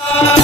Ah!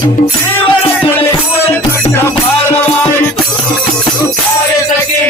Damn.